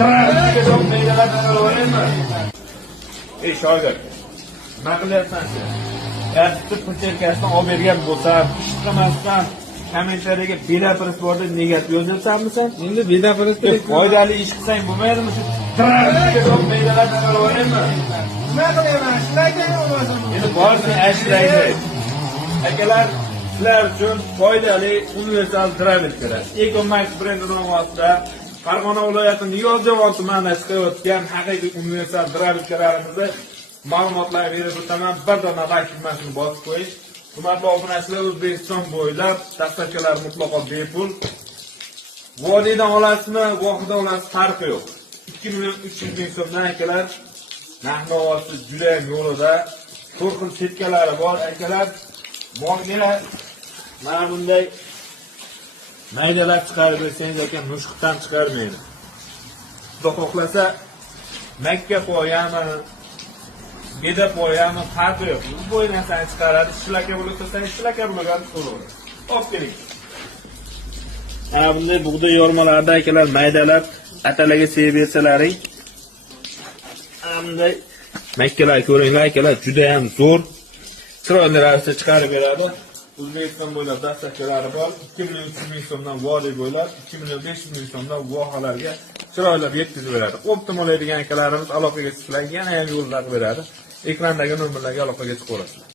Transiga dom meydalar chiqaraveraymi? Ey shogird, nima qilyapsan sen? Ertasi pucherkasidan olib bergan bo'lsam, ish qilmasdan kommentariyaga bedapiris bor deb negativ yozyapsanmi sen? Endi bedapiris Foydali ish qilsang bo'lmaydimi shu? Transiga dom meydalar chiqaraveraymi? nima qilaman? Shunday bo'lmasam. Endi borsin ashlaydi. Akalar, sizlar uchun foydali universal travel kerak. Ecomax brendi nomida Farg'ona viloyatining Yozyovon tumanida chiqayotgan haqiqiy universal travel keraklarimizni ma'lumotlar berib o'taman. Bir dona like tugmasini bosib qo'yish. Hurmatli obunachilar, O'zbekiston bo'ylab dastavkalar mutlaqo bepul. Vodiydan olasizmi, vohida olasiz, farqi yo'q. 2 million 300 ming so'mdan akalar narx-navosi juda ham yo'lida. 4 xil setkalari bor akalar. Mo'g'ina mana bunday maydalar chiqarib bersangiz ekan, mushqdan chiqarmaydi. Xudo xohlasa Makka poyami, beda poyami farqi yo'q. Bu narsani chiqaradi, shlaka bo'lib tursangiz, shlaka bo'lgan qo'laveradi. Olib keling. Mana bunday bug'doy yormalarda akalar maydalar atalarga sevib bersalaring. Mana bunday makkalar ko'ringlar akalar, juda ham zo'r. Chiroyli ravishda chiqarib beradi. O'zbekiston bo'ylab dastavkalari bor. 2 million 300 ming so'mdan vodiy bo'ylab 2 million 500 ming so'mdan vohalarga chiroylab yetkazib beradi. Optim oladigan akalarimiz aloqaga chiqib yana ham yo'llar beradi. Ekrandagi nomerlarga aloqaga chiqaverasizlar.